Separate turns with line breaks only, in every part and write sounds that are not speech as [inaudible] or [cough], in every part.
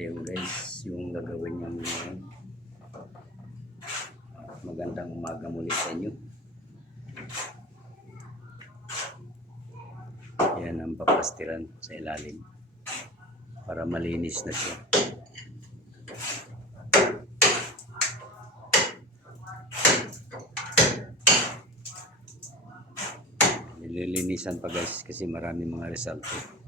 Ayun guys, yung gagawin niya ngayon. Magandang umaga muli sa inyo. Yan ang papastiran sa ilalim para malinis na siya. Nililinisan pa guys kasi marami mga resulto.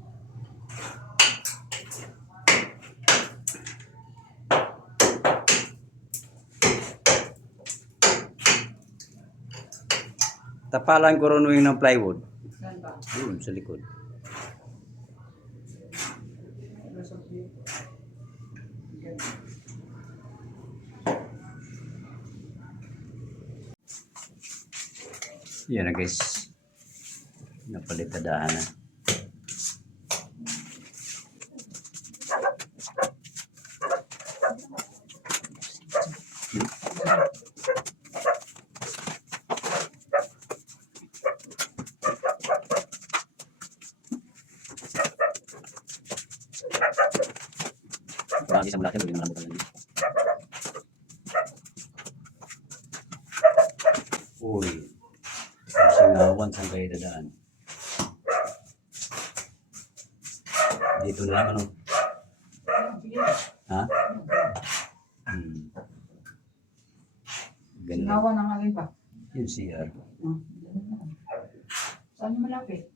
Tapalan ko rin ng plywood. Saan ba? Doon sa likod. Yan na guys. Napalitadahan na. Parang isang malaki, maging malambot lang. Uy. Ang singawan saan kayo dadaan? Dito na lang ano? Ha? Hmm. Ganun.
Sinawa ng alin ba?
Yun CR. Hmm.
Saan yung malapit?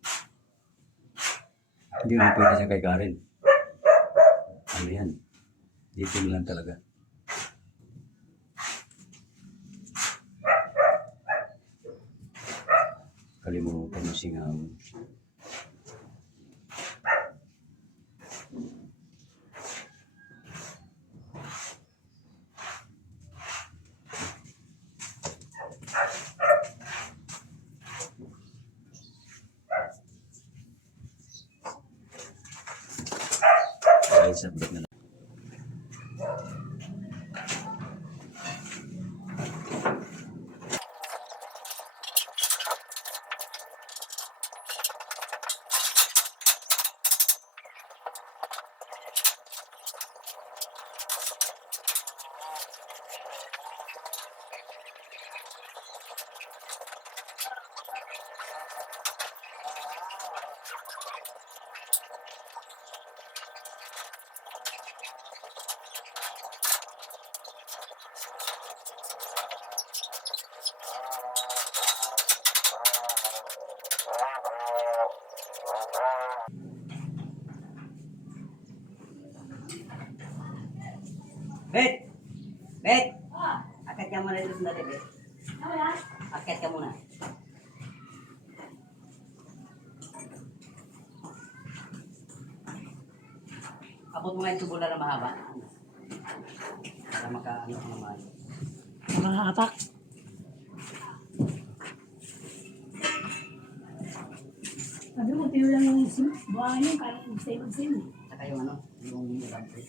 Hindi naman pwede siya kay Karen. Ano yan? Dito na lang talaga. Kalimutan yung singaw. Bet! Bet! Akit ka muna dito sandali, Bet. Akit ka muna. Abot mo nga yung tubular na mahaba. Para maka, ano ka naman. Mga atak.
Sabi mo, pero lang yung buhay yung parang kung same ang same.
Saka yung ano, yung electric.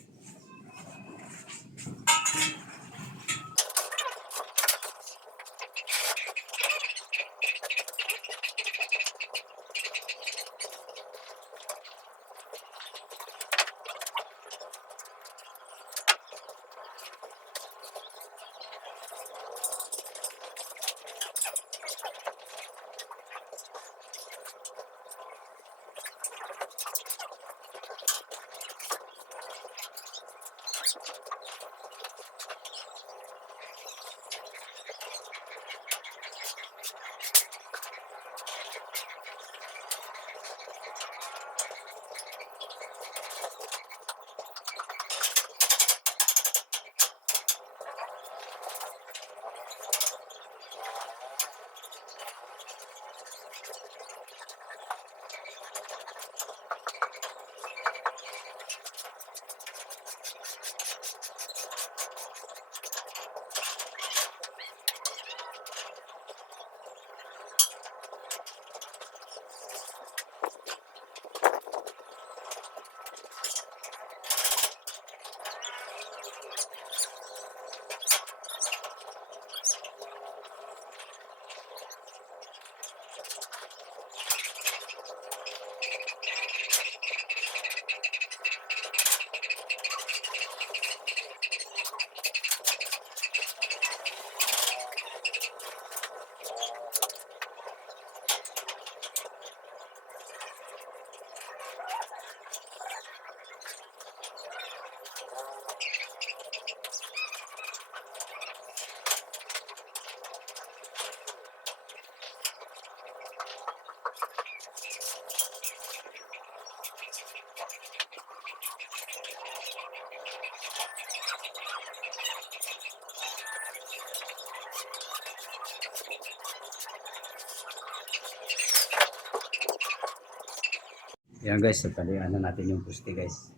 Yan guys, so palihan na natin yung puste guys.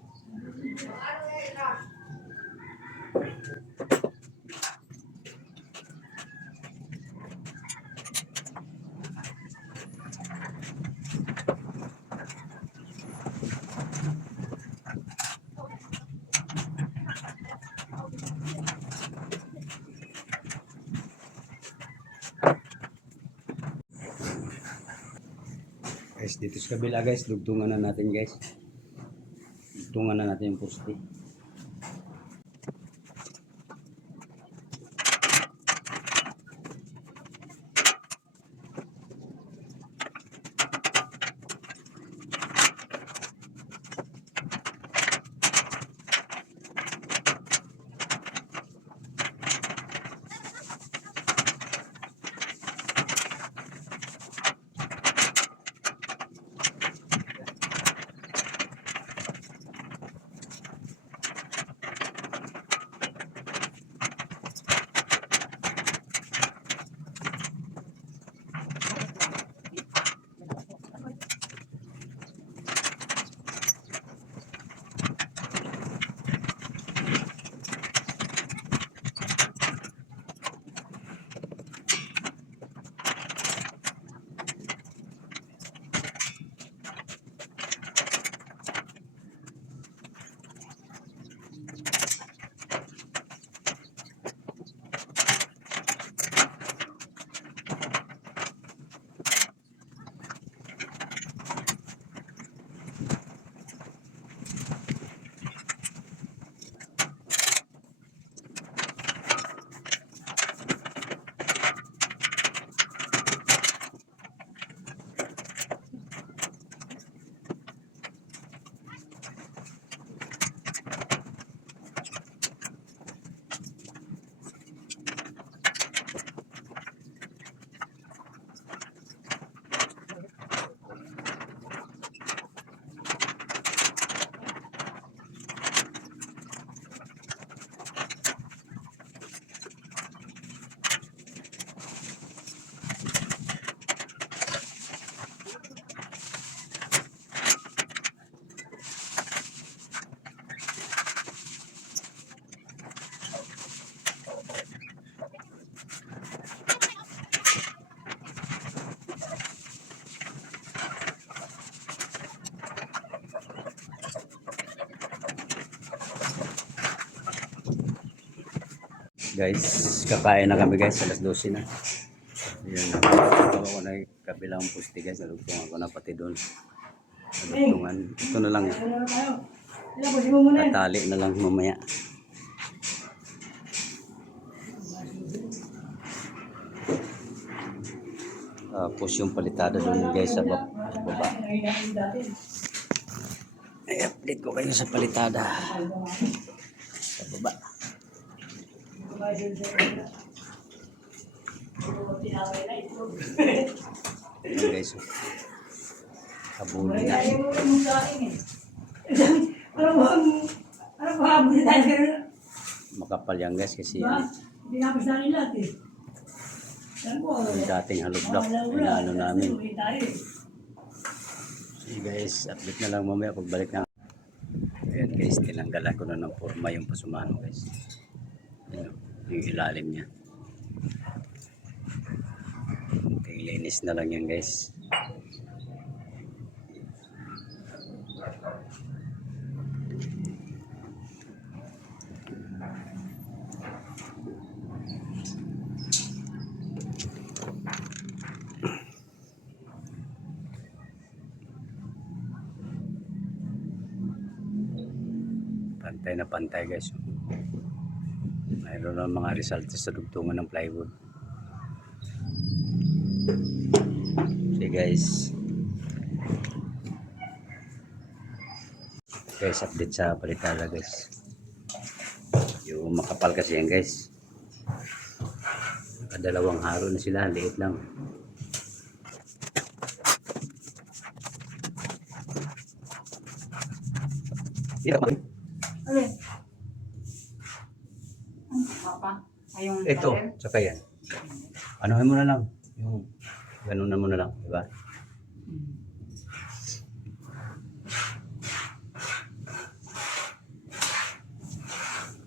Dito sa kabila guys, dugtungan na natin guys. Dugtungan na natin yung puste. Guys, kakain na kami guys, alas 12 na. Yan na. Gawa ko na yung kabilang puste guys, nalugtungan ko na pati doon. Nalugtungan. Ito na lang, tatali na lang mamaya. Tapos yung palitada doon guys sa bab- sa baba. Dati. I-update ko kayo sa palitada. Sa baba. Ayan guys. oh. Kabuli na. Ayaw mo yung sa akin eh. [laughs] Ano ba ang... Ano ba ang hindi tayo? Makapal yan guys kasi Diba? Hindi namin sa akin lahat eh. Yung dating hollow block, inaano namin. Sige guys, update na lang mamaya pagbalik na. Ayan guys, tinanggalan ko na ng forma yung pasumano guys. Ayan, yung ilalim niya. Linis na lang yan guys. Pantay na pantay guys. Mayroon na mga results sa dugtungan ng plywood. Okay guys. Guys, update sa palitala guys. Yung makapal kasi yan guys. Dalawang haro na sila, liit lang. Ito, Ano? Papa, Ayun, Ito, okay. tsaka yan. Anuhin mo na lang. Yung, ganun na mo na lang, di ba?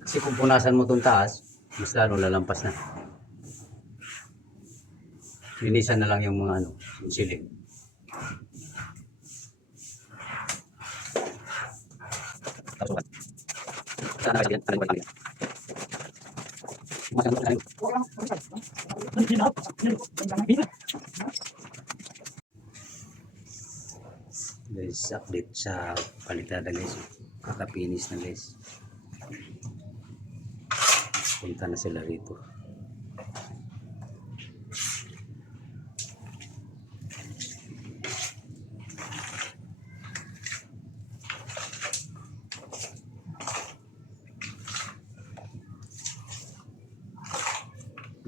Kasi kung punasan mo itong taas, mas lalo lalampas na. Linisan na lang yung mga ano, yung silid. Tapos, sana kasi yan, ano ba guys update sa palitada guys. Kakapinis na guys. Punta na sila rito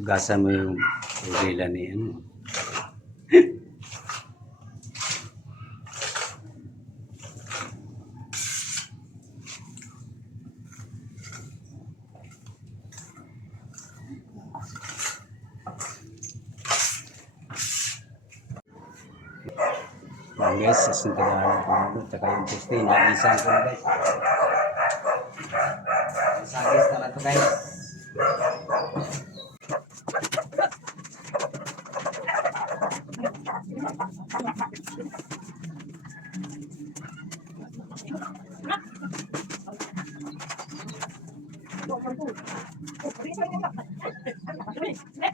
gasa mo yung urila ni ano Yan guys, ko na ito. Tsaka yung puste, naisan ko guys. Isang guys na lang ito guys. Thank you.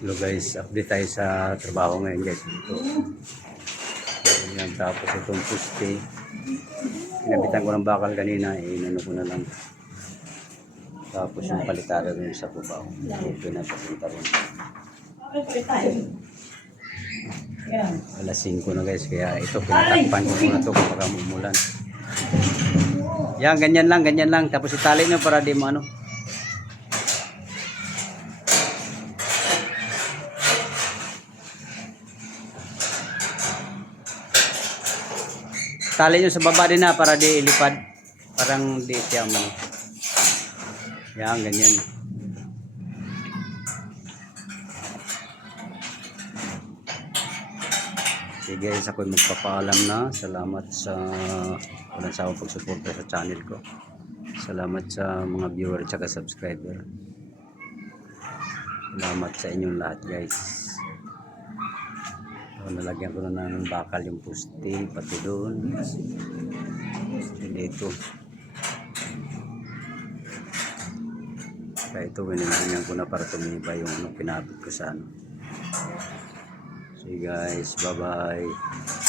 Hello guys, update tayo sa trabaho ngayon guys. Ito. Ayan, tapos itong puste. Pinabitan ko ng bakal kanina, eh, inano ko na lang. Tapos yung palitada rin sa baba. So, pinapapunta rin. Okay, pwede tayo. Yan. Alas 5 na guys, kaya ito pinatakpan ko muna to baka mumulan. Yan, ganyan lang, ganyan lang. Tapos itali nyo para di mo ano. Tali nyo sa baba din na para di ilipad. Parang di siya ano. Yan, ganyan. Sige guys, ako magpapaalam na. Salamat sa walang sawang pagsuporta sa channel ko. Salamat sa mga viewer at subscriber. Salamat sa inyong lahat guys. So, nalagyan ko na ng bakal yung puste, pati doon. Dito. Kaya ito, winilingyan ko na para tumibay yung ano, pinabit ko sa ano. You guys. Bye-bye.